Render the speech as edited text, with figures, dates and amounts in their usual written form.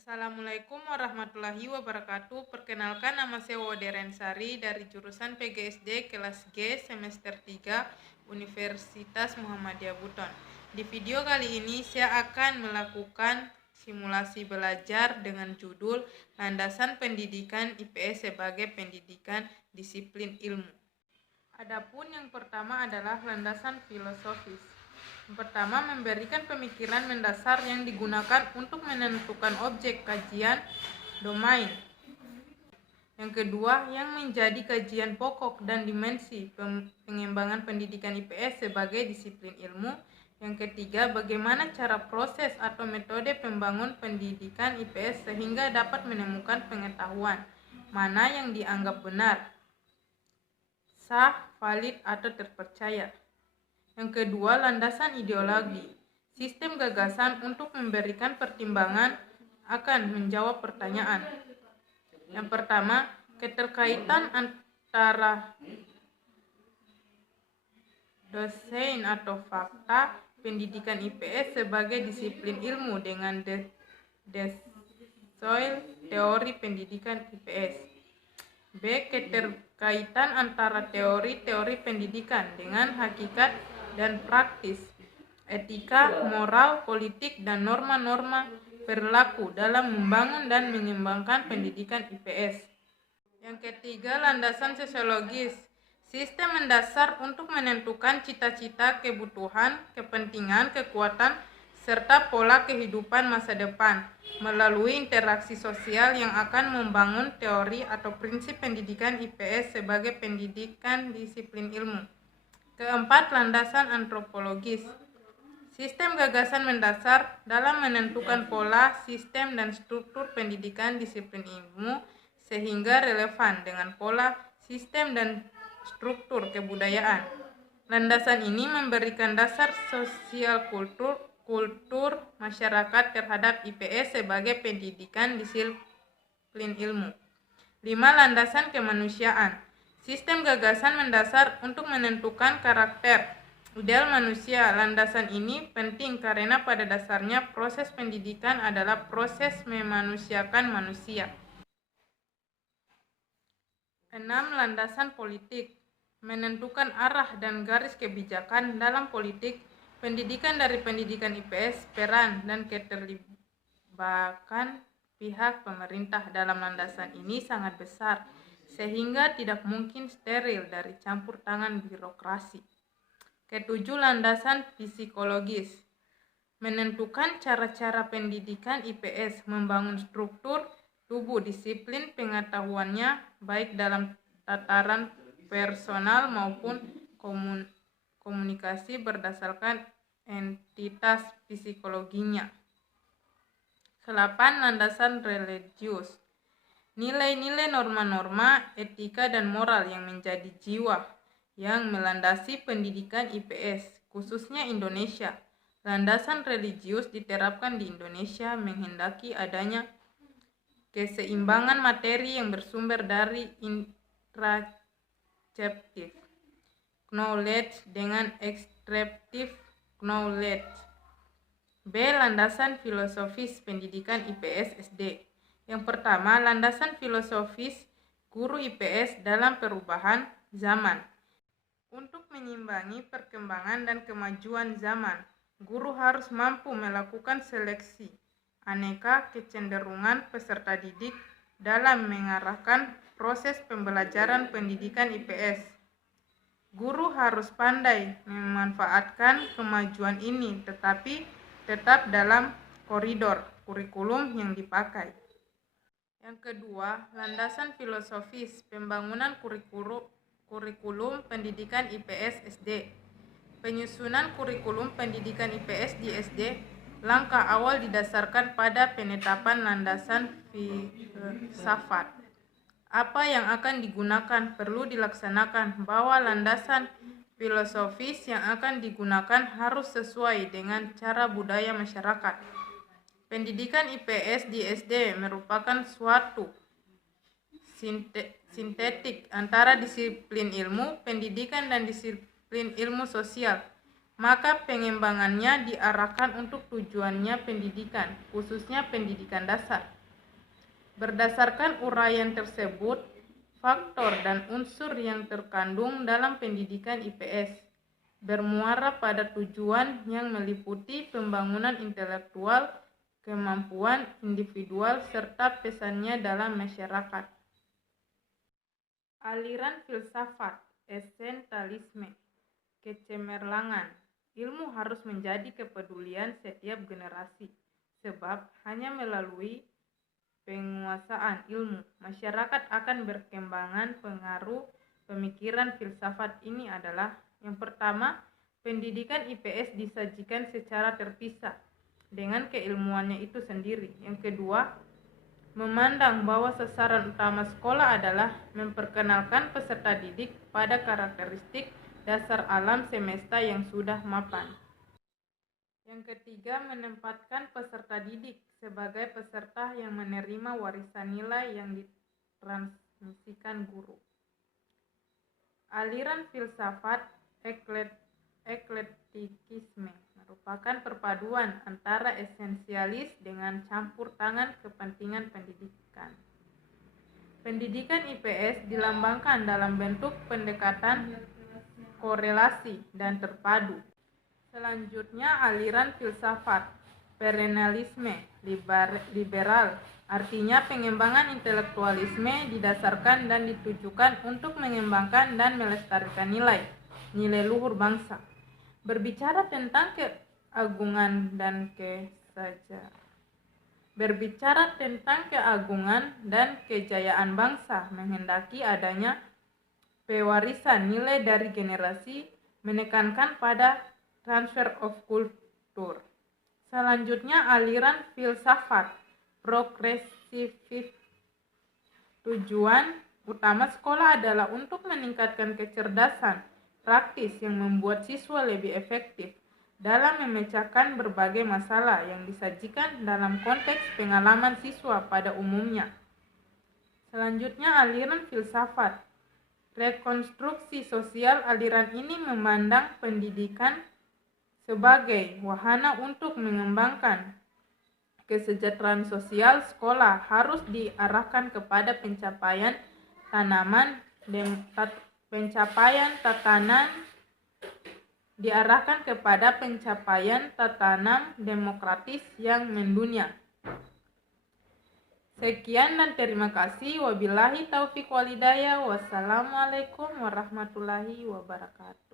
Assalamualaikum warahmatullahi wabarakatuh. Perkenalkan, nama saya Woderensari dari jurusan PGSD kelas G semester 3 Universitas Muhammadiyah Buton. Di video kali ini saya akan melakukan simulasi belajar dengan judul Landasan Pendidikan IPS sebagai Pendidikan Disiplin Ilmu. Adapun yang pertama adalah landasan filosofis. Yang pertama, memberikan pemikiran mendasar yang digunakan untuk menentukan objek kajian domain. Yang kedua, yang menjadi kajian pokok dan dimensi pengembangan pendidikan IPS sebagai disiplin ilmu. Yang ketiga, bagaimana cara proses atau metode pembangun pendidikan IPS sehingga dapat menemukan pengetahuan mana yang dianggap benar, sah, valid, atau terpercaya. Yang kedua, landasan ideologi. Sistem gagasan untuk memberikan pertimbangan akan menjawab pertanyaan. Yang pertama, keterkaitan antara dosen atau fakta pendidikan IPS sebagai disiplin ilmu dengan desoil teori pendidikan IPS. B. Keterkaitan antara teori-teori pendidikan dengan hakikat dan praktis, etika, moral, politik, dan norma-norma perilaku dalam membangun dan mengembangkan pendidikan IPS. Yang ketiga, landasan sosiologis. Sistem mendasar untuk menentukan cita-cita, kebutuhan, kepentingan, kekuatan, serta pola kehidupan masa depan melalui interaksi sosial yang akan membangun teori atau prinsip pendidikan IPS sebagai pendidikan disiplin ilmu. Keempat, landasan antropologis. Sistem gagasan mendasar dalam menentukan pola, sistem, dan struktur pendidikan disiplin ilmu sehingga relevan dengan pola, sistem, dan struktur kebudayaan. Landasan ini memberikan dasar sosial kultur masyarakat terhadap IPS sebagai pendidikan disiplin ilmu. 5. Landasan kemanusiaan. Sistem gagasan mendasar untuk menentukan karakter ideal manusia. Landasan ini penting karena pada dasarnya proses pendidikan adalah proses memanusiakan manusia. 6. Landasan politik. Menentukan arah dan garis kebijakan dalam politik pendidikan dari pendidikan IPS. Peran dan keterlibatan pihak pemerintah dalam landasan ini sangat besar, sehingga tidak mungkin steril dari campur tangan birokrasi. Ketujuh, landasan psikologis. Menentukan cara-cara pendidikan IPS membangun struktur tubuh disiplin pengetahuannya baik dalam tataran personal maupun komunikasi berdasarkan entitas psikologinya. 8. Landasan religius. Nilai-nilai, norma-norma, etika, dan moral yang menjadi jiwa yang melandasi pendidikan IPS, khususnya Indonesia. Landasan religius diterapkan di Indonesia menghendaki adanya keseimbangan materi yang bersumber dari introspective knowledge dengan extractive knowledge. B. Landasan filosofis pendidikan IPS SD. Yang pertama, landasan filosofis guru IPS dalam perubahan zaman. Untuk menyimbangi perkembangan dan kemajuan zaman, guru harus mampu melakukan seleksi aneka kecenderungan peserta didik dalam mengarahkan proses pembelajaran pendidikan IPS. Guru harus pandai memanfaatkan kemajuan ini, tetapi tetap dalam koridor kurikulum yang dipakai. Yang kedua, landasan filosofis pembangunan kurikulum pendidikan IPS SD. Penyusunan kurikulum pendidikan IPS di SD, langkah awal didasarkan pada penetapan landasan filsafat. Apa yang akan digunakan perlu dilaksanakan bahwa landasan filosofis yang akan digunakan harus sesuai dengan cara budaya masyarakat. Pendidikan IPS di SD merupakan suatu sintetik antara disiplin ilmu pendidikan dan disiplin ilmu sosial. maka pengembangannya diarahkan untuk tujuannya pendidikan, khususnya pendidikan dasar. Berdasarkan uraian tersebut, faktor dan unsur yang terkandung dalam pendidikan IPS bermuara pada tujuan yang meliputi pembangunan intelektual, kemampuan individual, serta pesannya dalam masyarakat. Aliran filsafat, esensialisme, kecemerlangan. Ilmu harus menjadi kepedulian setiap generasi, sebab hanya melalui penguasaan ilmu, masyarakat akan berkembangan. Pengaruh pemikiran filsafat ini adalah: yang pertama, pendidikan IPS disajikan secara terpisah dengan keilmuannya itu sendiri. Yang kedua, memandang bahwa sasaran utama sekolah adalah memperkenalkan peserta didik pada karakteristik dasar alam semesta yang sudah mapan. Yang ketiga, menempatkan peserta didik sebagai peserta yang menerima warisan nilai yang ditransmisikan guru. Aliran filsafat eklektikisme merupakan perpaduan antara esensialis dengan campur tangan kepentingan pendidikan. Pendidikan IPS dilambangkan dalam bentuk pendekatan korelasi dan terpadu. Selanjutnya, aliran filsafat perennialisme liberal, artinya pengembangan intelektualisme didasarkan dan ditujukan untuk mengembangkan dan melestarikan nilai luhur bangsa. Berbicara tentang keagungan dan kejayaan bangsa, menghendaki adanya pewarisan nilai dari generasi, menekankan pada transfer of culture. Selanjutnya, aliran filsafat progresif. Tujuan utama sekolah adalah untuk meningkatkan kecerdasan praktis yang membuat siswa lebih efektif dalam memecahkan berbagai masalah yang disajikan dalam konteks pengalaman siswa pada umumnya. Selanjutnya, aliran filsafat rekonstruksi sosial. Aliran ini memandang pendidikan sebagai wahana untuk mengembangkan kesejahteraan sosial. Sekolah harus diarahkan kepada pencapaian tatanan demokratis yang mendunia. Sekian dan terima kasih. Wabillahi taufiq walhidayah. Wassalamualaikum warahmatullahi wabarakatuh.